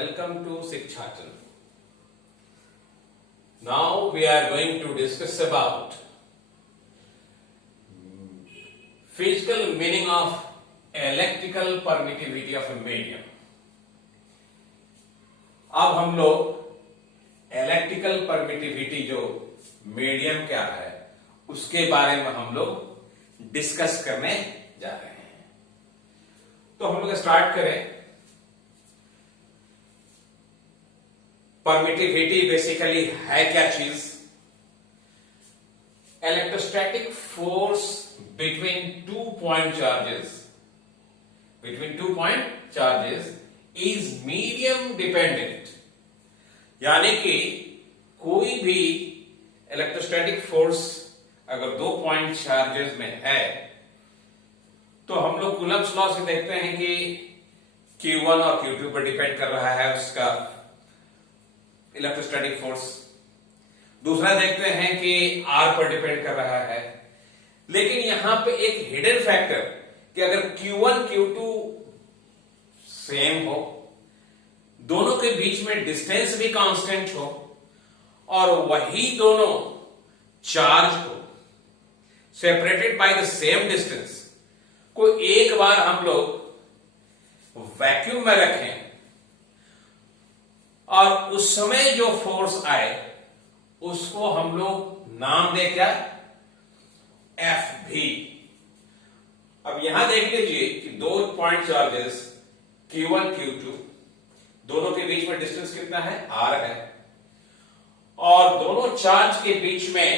Welcome to Sikshatan. Now we are going to discuss about physical meaning of electrical permittivity of a medium. अब हम लोग electrical permittivity जो medium क्या है उसके बारे में हम लोग डिस्कस करने जा रहे हैं। तो हम लोग स्टार्ट करें। परमिटिविटी बेसिकली है क्या चीज? Electrostatic force between two point charges is medium dependent, यानी कि कोई भी इलेक्ट्रोस्टैटिक फोर्स अगर दो पॉइंट चार्जेस में है तो हम लोग कूलम्ब्स लॉ से देखते हैं कि Q1 और Q2 पर डिपेंड कर रहा है उसका इलेक्ट्रोस्टैटिक फोर्स। दूसरा देखते हैं कि R पर डिपेंड कर रहा है। लेकिन यहां पे एक हिडन फैक्टर कि अगर Q1 Q2 सेम हो, दोनों के बीच में डिस्टेंस भी कांस्टेंट हो और वही दोनों चार्ज हो separated by the same distance को एक बार हम लोग वैक्यूम में रखें और उस समय जो फोर्स आए उसको हम लोग नाम दे क्या? FV। अब यहां देख लीजिए कि दो पॉइंट चार्जेस Q1 Q2 दोनों के बीच में डिस्टेंस कितना है? R है। और दोनों चार्ज के बीच में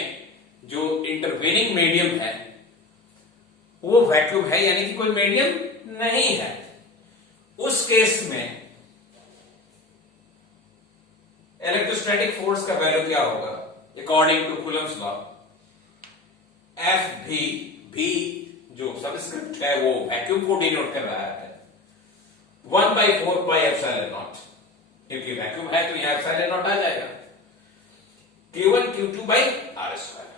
जो इंटरवेनिंग मीडियम है वो वैक्यूम है, यानी कि कोई मीडियम नहीं है। उस केस में इलेक्ट्रोस्टैटिक फोर्स का वैल्यू क्या होगा? According to Coulomb's law FV, भी जो सबस्क्रिप्ट है वो वैक्यूम को डिनोट कर रहा है 1/4 पाई एप्सिलॉन नॉट, क्योंकि वैक्यूम है तो यहां एप्सिलॉन नॉट आ जाएगा। Q1 Q2 by R square.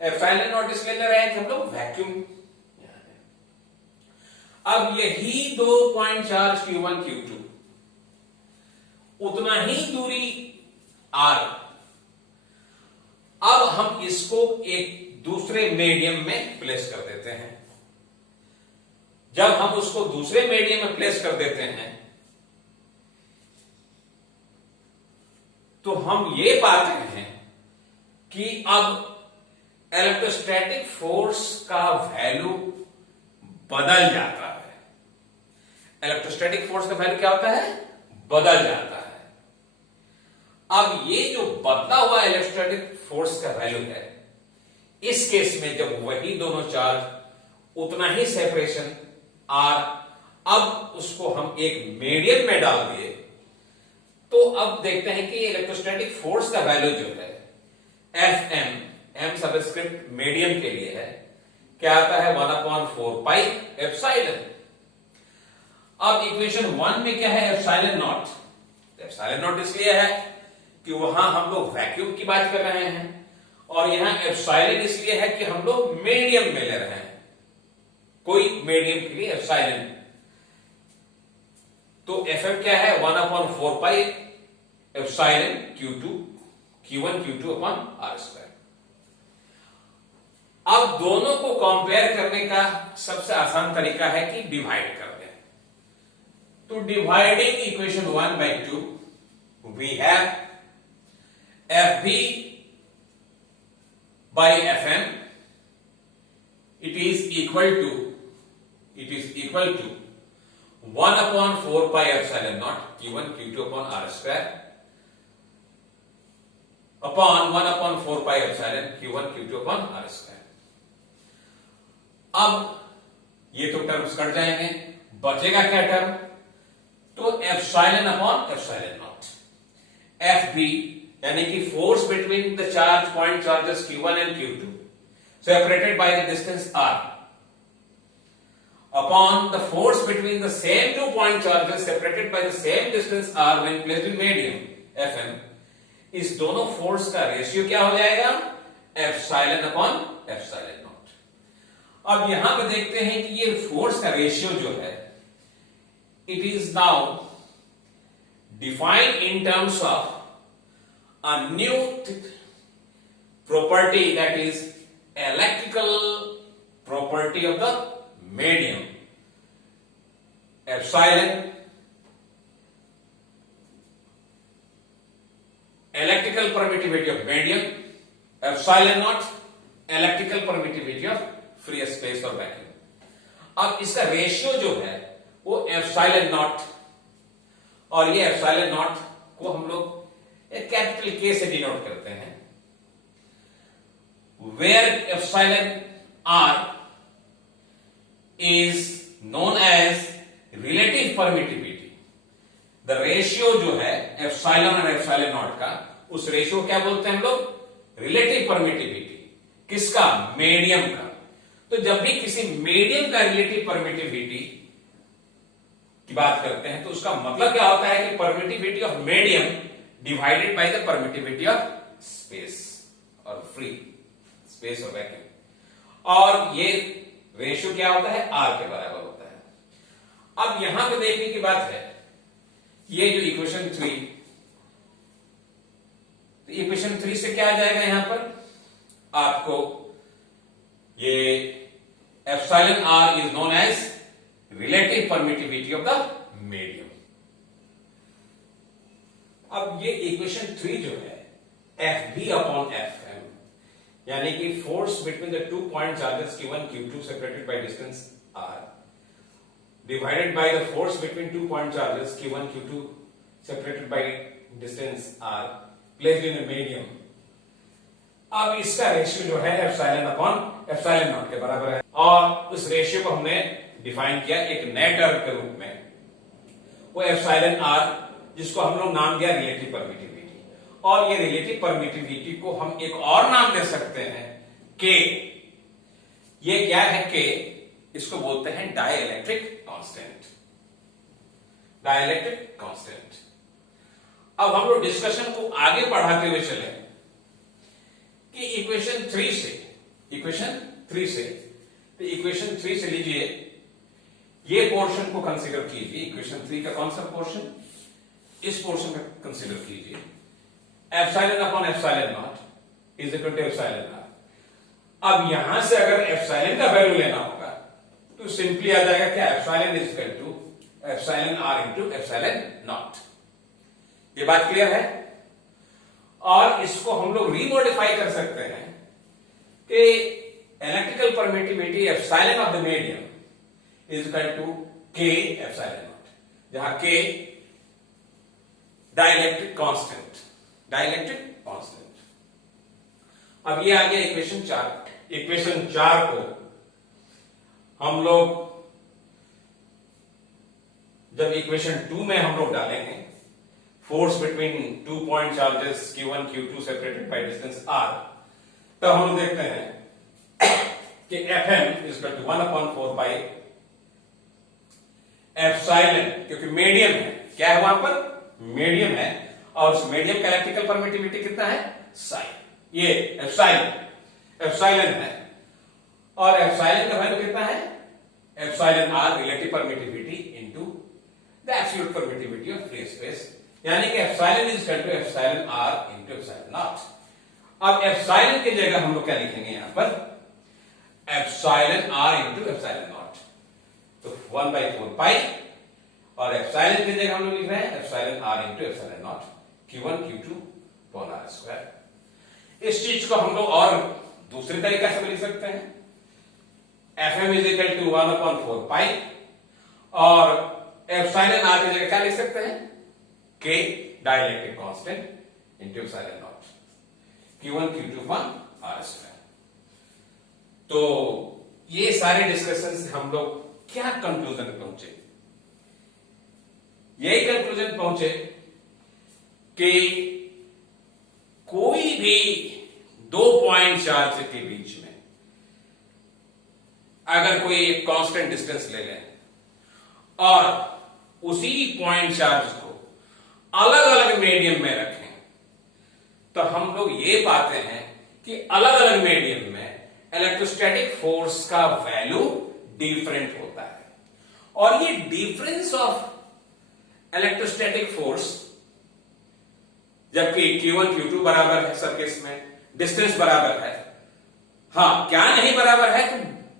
Epsilon not इसलिए ले रहे हैं कि हम लोग वैक्यूम। अब यही दो पॉइंट चार्ज Q1 Q2 उतना ही दूरी R, अब हम इसको एक दूसरे मीडियम में प्लेस कर देते हैं। जब हम उसको दूसरे मीडियम में प्लेस कर देते हैं तो हम ये पाते हैं कि अब इलेक्ट्रोस्टैटिक फोर्स का वैल्यू बदल जाता है। इलेक्ट्रोस्टैटिक फोर्स का वैल्यू क्या होता है? बदल जाता है। अब ये जो बदला हुआ इलेक्ट्रोस्टैटिक फोर्स का वैल्यू है, इस केस में जब वही दोनों चार्ज उतना ही सेपरेशन R, अब उसको हम एक मीडियम में डाल दिए तो अब देखते हैं कि इलेक्ट्रोस्टैटिक फोर्स का वैल्यू जो है Fm, m सबस्क्रिप्ट मीडियम के लिए है, क्या आता है? 1/4 पाई एप्सिलॉन। अब इक्वेशन 1 में क्या है? Epsilon not. एप्सिलॉन नॉट इसलिए है कि वहां हम लोग वैक्यूम की बात कर रहे हैं और यहां एप्सिलॉन इसलिए है कि हम लोग मीडियम में ले रहे हैं, कोई मीडियम के लिए एप्सिलॉन। तो Fm क्या है? 1/4 pi epsilon Q1 Q2 upon R square. अब दोनों को कंपेयर करने का सबसे आसान तरीका है कि डिवाइड कर दें। तो dividing equation 1/2 we have FV by Fm, it is equal to 1/4 pi epsilon naught Q1 Q2 upon R square upon 1/4 pi epsilon Q1 Q2 upon R square। अब ये तो टर्म्स कट जाएंगे, बचेगा क्या टर्म? तो epsilon upon epsilon not. FB यानी कि force between the charge point charges Q1 and Q2 separated by the distance R upon the force between the same two point charges separated by the same distance R when placed in medium Fm, इस दोनों force का ratio क्या हो जाएगा? Epsilon upon epsilon naught. अब यहां पे देखते हैं कि ये फोर्स का रेशियो जो है it is now defined in terms of a new property, that is electrical property of the medium. Epsilon, electrical permittivity of medium, epsilon naught, electrical permittivity of free space or vacuum. अब इसका ratio जो है वो epsilon not, और ये epsilon not को हम लोग एक कैपिटल के से डिनोट करते हैं, where epsilon r is known as relative permittivity. The ratio जो है एप्सिलॉन और एप्सिलॉन नॉट का, उस रेशियो क्या बोलते हैं हम लोग? Relative permittivity. किसका? मीडियम का. तो जब भी किसी मीडियम का रिलेटिव परमिटिविटी की बात करते हैं तो उसका मतलब क्या होता है कि permittivity of medium divided by the permittivity of space और फ्री स्पेस और वैक्यूम. और ये रेशियो क्या होता है? आर के बराबर होता है. अब यहां पे देखने की बात है, ये जो इक्वेशन 3, तो इक्वेशन 3 से क्या आ जाएगा? यहां पर आपको ये epsilon r is known as relative permittivity of the medium. अब ये इक्वेशन 3 जो है F B upon F M, यानी कि force between the 2 point charges Q1 Q2 separated by distance r divided by the force between 2 point charges Q1 Q2 separated by distance r placed in a medium. अब इसका ratio जो है epsilon upon epsilon not के बराबर है, और उस ratio को हमने डिफाइन किया एक नए टर्म के रूप में, वो एप्सिलॉन आर, जिसको हम लोग नाम दिया रिलेटिव परमिटिविटी. और ये रिलेटिव परमिटिविटी को हम एक और नाम दे सकते हैं के. ये क्या है के? इसको बोलते हैं डाइइलेक्ट्रिक कांस्टेंट. Dielectric constant. अब हम लोग डिस्कशन को आगे बढ़ाते हुए चले कि इक्वेशन 3 से लीजिए ये पोर्शन को कंसीडर कीजिए. इक्वेशन 3 का कौन सा पोर्शन? इस पोर्शन का कंसीडर कीजिए. Epsilon upon epsilon naught is equal to epsilon r. अब यहां से अगर एप्सिलॉन का वैल्यू लेना होगा तो सिंपली आ जाएगा क्या? Epsilon is equal to epsilon r into epsilon naught. ये बात क्लियर है? और इसको हम लोग रीमोडिफाई कर सकते हैं कि electrical permittivity epsilon of the medium is equal to k epsilon naught, जहां के डाइइलेक्ट्रिक कांस्टेंट. अब ये आ गया इक्वेशन 4. इक्वेशन 4 को हम लोग जब इक्वेशन 2 में हम लोग डालेंगे, force between 2 point charges Q1 Q2 separated by distance r, तो हम लोग देखते हैं कि Fm is equal to 1/4 by epsilon, क्योंकि मीडियम है. क्या है वहां पर? मीडियम है, और उस मीडियम का इलेक्ट्रिकल परमिटिविटी कितना है? साइन. ये एप्सिलॉन है, और एप्सिलॉन का वैल्यू कितना है? Epsilon r relative permittivity into the absolute permittivity of free space, यानी कि epsilon is equal to epsilon r into epsilon naught. अब एप्सिलॉन की जगह हम लोग क्या लिखेंगे यहां पर? Epsilon r into epsilon naught, तो 1/4 पाई, और एप्सिलॉन की जगह हम लोग लिख रहे हैं epsilon r into epsilon naught Q1 Q2 upon r square. इस चीज को हम लोग और दूसरे तरीके से भी लिख सकते हैं. Fm इज इक्वल टू 1/4 पाई, और एप्सिलॉन आर की जगह क्या लिख सकते हैं? K dielectric constant into epsilon naught Q1 Q2 upon r square. तो ये सारे डिस्कशन से हम लोग क्या कंक्लूजन पहुंचे? यही कंक्लूजन पहुंचे कि कोई भी 2 पॉइंट चार्ज के बीच में अगर कोई एक कांस्टेंट डिस्टेंस ले लें और उसी पॉइंट चार्ज को अलग अलग मीडियम में रखें, तो हम लोग ये पाते हैं कि अलग अलग मीडियम में इलेक्ट्रोस्टैटिक फोर्स का वैल्यू डिफरेंट होता है. और ये डिफरेंस ऑफ इलेक्ट्रोस्टैटिक फोर्स जबकि Q1 Q2 बराबर है सब केस में, डिस्टेंस बराबर है। हाँ, क्या नहीं बराबर है? तो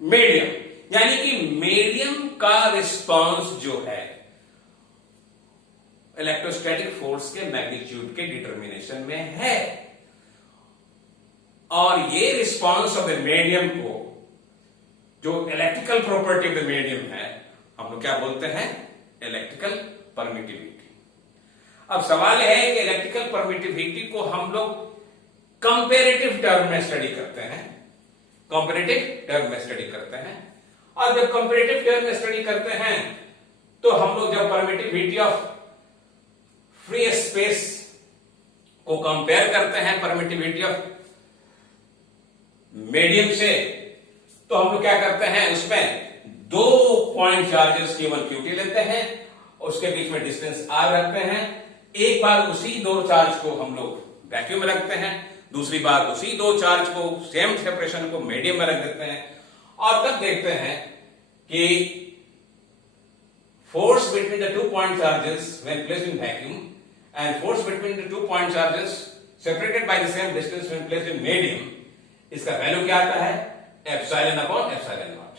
मीडियम, यानी कि मीडियम का रिस्पांस जो है इलेक्ट्रोस्टैटिक फोर्स के मैग्नीट्यूड के डिटर्मिनेशन में है, और ये रिस्पांस ऑफ द मीडियम को, जो electrical property of the medium है, हम लोग क्या बोलते हैं? Electrical permittivity. अब सवाल है कि इलेक्ट्रिकल परमिटिविटी को हम लोग कंपेरेटिव टर्म में स्टडी करते हैं, कंपेरेटिव टर्म में स्टडी करते हैं। और जब कंपेरेटिव टर्म में स्टडी करते हैं तो हम लोग जब परमिटिविटी ऑफ फ्री स्पेस को कंपेयर करते हैं परमिटिविटी ऑफ मीडियम से, तो हम लोग क्या करते हैं? उसमें दो पॉइंट चार्जेस Q1 Q2 लेते हैं, उसके बीच में डिस्टेंस R रखते हैं। एक बार उसी दो चार्ज को हम लोग वैक्यूम में रखते हैं, दूसरी बार उसी दो चार्ज को, सेम सेपरेशन को मीडियम में रख देते हैं, और तब देखते हैं कि force between the 2 point charges when placed in vacuum and force between the 2 point charges separated by the same distance when placed in medium, इसका वैल्यू क्या आता है? Epsilon upon epsilon not.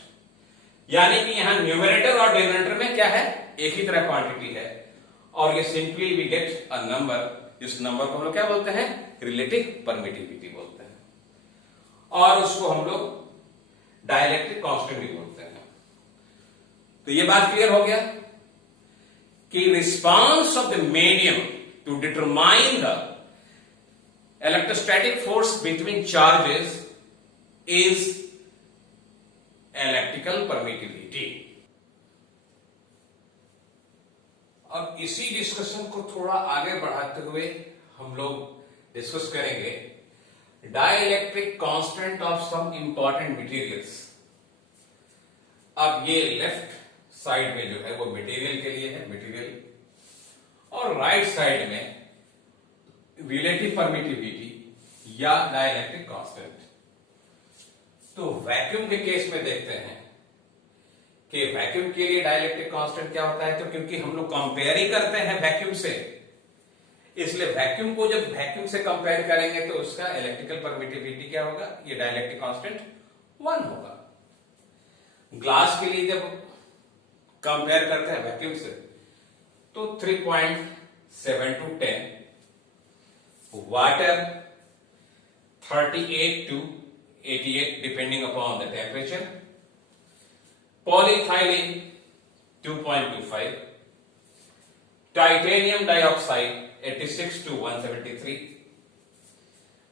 यानी कि यहां न्यूमरेटर और डिनोमिनेटर में क्या है? एक ही तरह क्वांटिटी है, और ये simply we get a number, जिस नंबर को हम लोग क्या बोलते हैं? रिलेटिव परमिटिविटी बोलते हैं, और उसको हम लोग डाइलेक्ट्रिक कांस्टेंट भी बोलते हैं। तो ये बात क्लियर हो गया कि response of the medium to determine the electrostatic force between charges is electrical permittivity. अब इसी डिस्कशन को थोड़ा आगे बढ़ाते हुए हम लोग डिस्कस करेंगे dielectric constant of some important materials. अब ये लेफ्ट साइड में जो है वो मटेरियल के लिए है, मटेरियल, और राइट साइड में रिलेटिव परमिटिविटी या डाइलेक्ट्रिक कांस्टेंट। तो वैक्यूम के केस में देखते हैं कि वैक्यूम के लिए डाइलेक्ट्रिक कांस्टेंट क्या होता है। तो क्योंकि हम लोग कंपेयर ही करते हैं वैक्यूम से, इसलिए वैक्यूम को जब वैक्यूम से कंपेयर करेंगे तो उसका इलेक्ट्रिकल परमिटिविटी क्या होगा? ये डाइलेक्ट्रिक कांस्टेंट 1 होगा। ग्लास के लिए जब कंपेयर करते हैं वैक्यूम से तो 3.7 to 10, water 38 to 88 depending upon the temperature, polyethylene 2.25, titanium dioxide 86 to 173,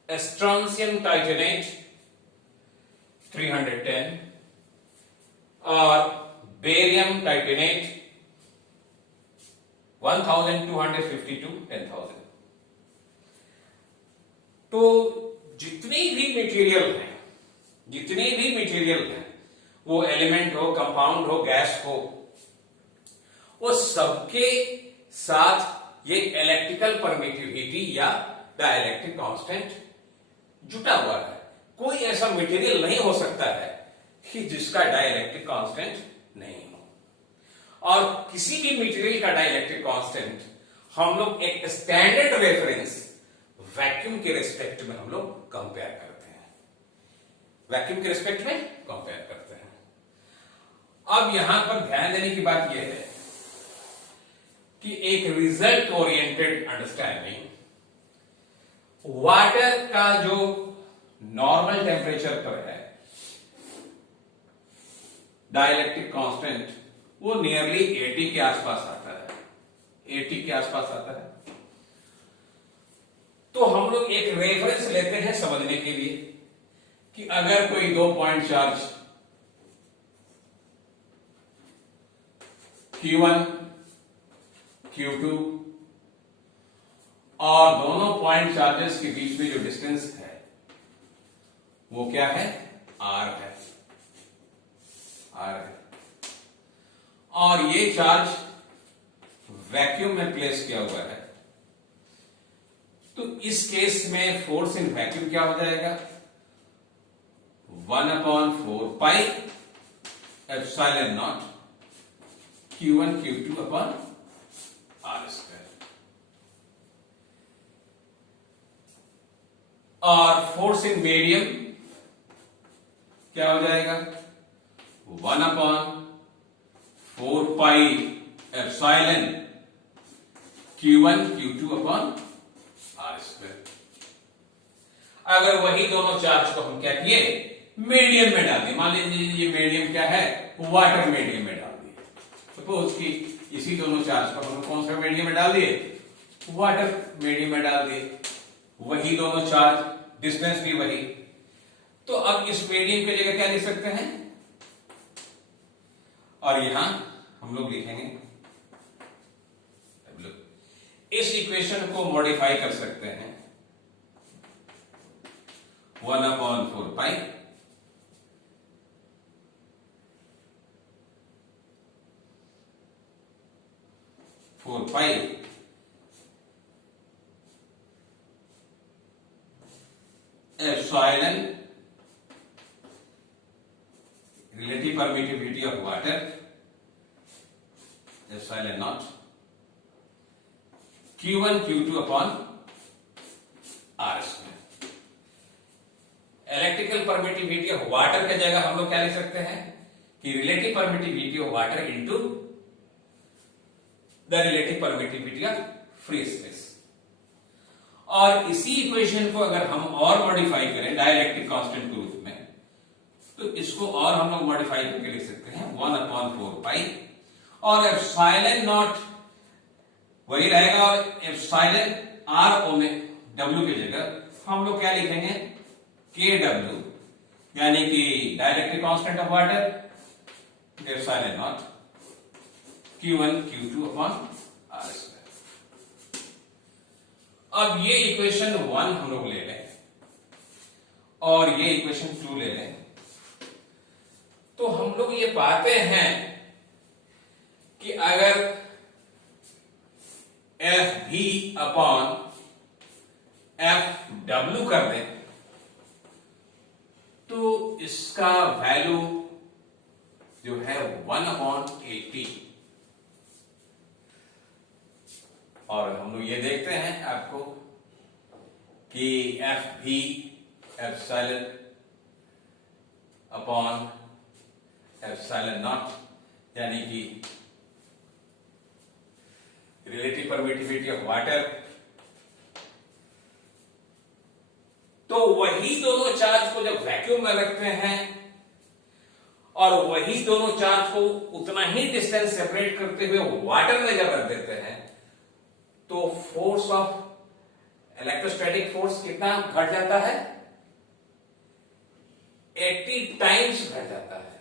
strontium titanate 310 और barium titanate 1250 to 10,000। तो जितनी भी मटेरियल हैं, वो एलिमेंट हो, कंपाउंड हो, गैस हो, वो सबके साथ ये इलेक्ट्रिकल परमिटिविटी या डाइलेक्ट्रिक कांस्टेंट जुटा हुआ है। कोई ऐसा मटेरियल नहीं हो सकता है कि जिसका डाइलेक्ट्रिक कांस्टेंट नहीं हो, और किसी भी मटेरियल का डाइलेक्ट्रिक कांस्टेंट हम लोग एक स्टैंडर्ड रेफरेंस वैक्यूम के रिस्पेक्ट में हम लोग कंपेयर करते हैं, वैक्यूम के रिस्पेक्ट में कंपेयर करते हैं। अब यहां पर ध्यान देने की बात यह है कि एक रिजल्ट ओरिएंटेड अंडरस्टैंडिंग, वाटर का जो नॉर्मल टेम्परेचर पर है डाइलेक्ट्रिक कांस्टेंट वो नियरली 80 के आसपास आता है, 80 के आसपास आता है। तो हम लोग एक रेफरेंस लेते हैं समझने के लिए कि अगर कोई 2 पॉइंट चार्ज Q1 Q2 और दोनों पॉइंट चार्जेस के बीच में जो डिस्टेंस है वो क्या है? R है, R है, और ये चार्ज वैक्यूम में प्लेस किया हुआ है। तो इस केस में फोर्स इन वैक्यूम क्या हो जाएगा? 1/4 pi epsilon naught Q1 Q2 upon R square. और फोर्स इन मीडियम क्या हो जाएगा 1/4 pi epsilon Q1 Q2 upon R²। अगर वही दोनों चार्ज को हम क्या किए मीडियम में डाल दिए, मान लीजिए ये मीडियम क्या है वाटर मीडियम में डाल दिए, सपोज कि इसी दोनों चार्ज को हम कौन सा मीडियम में डाल दिए वाटर मीडियम में डाल दिए, वही दोनों चार्ज, डिस्टेंस भी वही। तो अब इस मीडियम की जगह क्या लिख सकते हैं, और यहां हम लोग लिखेंगे W। इस इक्वेशन को मॉडिफाई कर सकते हैं 1/4 pi epsilon relative permittivity of water epsilon naught Q1 Q2 upon R²। Electrical permittivity of water की जगह हम लोग क्या लिख सकते हैं कि relative permittivity of water into the relative permittivity of free space. और इसी इक्वेशन को अगर हम और मॉडिफाई करें डाइलेक्ट्रिक कांस्टेंट के रूप में, तो इसको और हम लोग मॉडिफाई करके लिख सकते हैं 1/4 पाई, और एप्सिलॉन नॉट वही रहेगा, और एप्सिलॉन आर ओमेगा डब्ल्यू की जगह हम लोग क्या लिखेंगे KW, यानी कि dielectric constant of water epsilon naught Q1 Q2 upon R²। अब ये इक्वेशन 1 हम लोग ले लें और ये इक्वेशन 2 ले लें, तो हम लोग ये पाते हैं कि अगर FV अपॉन FW कर दें तो इसका वैल्यू जो है 1/80। और हम लोग ये देखते हैं आपको कि FV epsilon upon epsilon not, यानी कि रिलेटिव परमिटिविटी ऑफ वाटर, तो वही दोनों चार्ज को जब वैक्यूम में रखते हैं और वही दोनों चार्ज को उतना ही डिस्टेंस सेपरेट करते हुए वाटर में जब रख देते हैं, तो फोर्स ऑफ इलेक्ट्रोस्टैटिक फोर्स कितना घट जाता है 80 टाइम्स घट जाता है।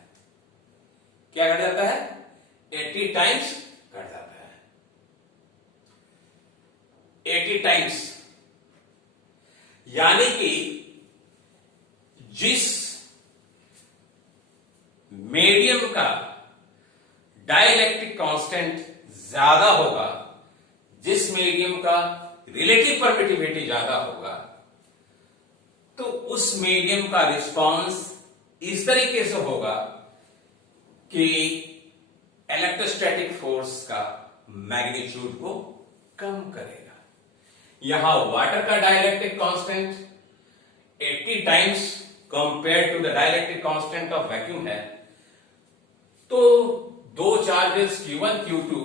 क्या घट जाता है 80 टाइम्स घट जाता है, 80 टाइम्स। यानी कि जिस मीडियम का डाइलेक्ट्रिक कांस्टेंट ज्यादा होगा, जिस मीडियम का रिलेटिव परमिटिविटी ज्यादा होगा, तो उस मीडियम का रिस्पांस इस तरीके से होगा कि इलेक्ट्रोस्टैटिक फोर्स का मैग्नीट्यूड को कम करेगा। यहां वाटर का dielectric constant 80 times compare to the dielectric constant of vacuum है, तो दो चार्जेस Q1 Q2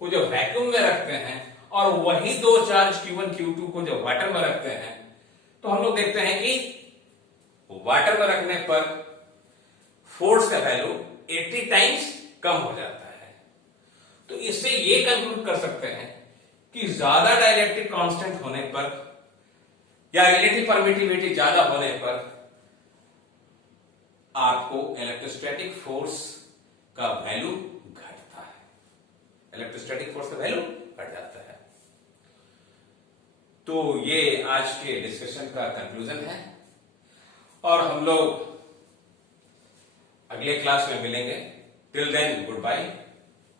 को जो वैक्यूम में रखते हैं और वही दो चार्ज Q1 Q2 को जो वाटर में रखते हैं, तो हम लोग देखते हैं कि वाटर में रखने पर फोर्स का वैल्यू 80 टाइम्स कम हो जाता है। तो इससे ये कंक्लूड कर सकते हैं कि ज्यादा डाइलेक्ट्रिक कांस्टेंट होने पर या रिलेटिव परमिटिविटी ज्यादा होने पर आपको इलेक्ट्रोस्टैटिक फोर्स का वैल्यू घटता है, इलेक्ट्रोस्टैटिक फोर्स का वैल्यू घट जाता है। तो ये आज के डिस्कशन का कंक्लूजन है, और हम लोग अगले क्लास में मिलेंगे। Till then good bye.